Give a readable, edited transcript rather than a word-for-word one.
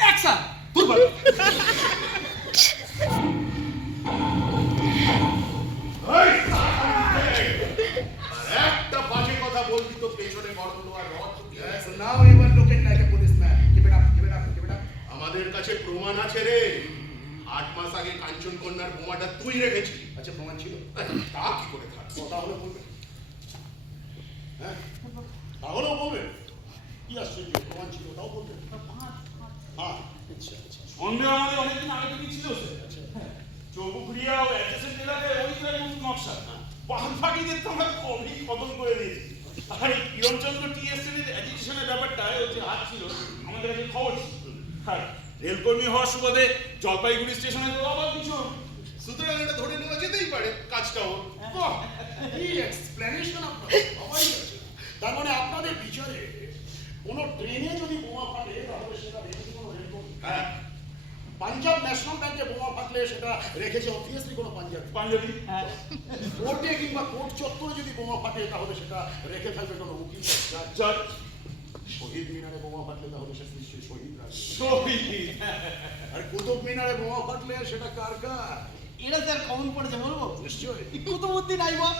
Action. একটা বাজে কথা বলবি তো পেছনে বড় আর rod Yes, now you are looking like a policeman. Keep it up, keep it up, keep it up. আমাদের কাছে প্রমাণ আছে রে। 8 মাস আগে কাঞ্চন কন্যার বোমাটা তুই রেখেছিলি। আচ্ছা প্রমাণ ছিল? তা কি করে থাকবে? তাহলে বলবে। হ্যাঁ তাহলেও বলবে। কি আশ্চর্য, প্রমাণ ছিল তাও বলবে। হ্যাঁ আচ্ছা আচ্ছা। সন্দেহ আমাদের অনেকদিন আগে থেকে ছিল স্যার। চৌপুকুরিয়া ও অ্যাডজেসেন্ট এলাকায় ওই গ্রামের মতো নকশা। বাঘবাগিদের তো আমরা কবেই খতম করে দিয়েছি। আর এই কিরণচন্দ্র টিএসএলের অ্যাজিটেশনের ব্যাপারটা ওর যে হাত ছিল আমাদের কাছে খবর ছিল। আর রেলকর্মী হওয়ার সুবাদে জলপাইগুড়ি স্টেশনে তো আবার কিছু। সুতরাং এটা ধরে নেওয়া যেতেই পারে কাজটা ওর। বাহ, কি এক্সপ্লেনেশন আপনার সবাই আছে। তার মানে আপনাদের বিচারে কোনো ট্রেনে যদি বোমা ফাটে তাহলে সেটা রেখেছে কোনো রেলকর্মী। হ্যাঁ, পাঞ্জাব ন্যাশনাল ব্যাংকে বোমা ফাটলে সেটা রেখেছে অবভিয়াসলি কোনো পাঞ্জাবি। পাঞ্জাবি। কোর্টে কিংবা কোর্ট চত্বরে যদি বোমা ফাটে তাহলে সেটা রেখে থাকবে কোনো উকিল। জজ। শহীদ মিনারে বোমা ফাটলে তাহলে সে নিশ্চয়ই শহীদ রাখবে। শহীদ। আর কুতুব মিনারে বোমা ফাটলে সেটা কার কার? এটা স্যার কমন পড়েছে বলবো? নিশ্চয়ই। কুতুবুদ্দিন আইবক।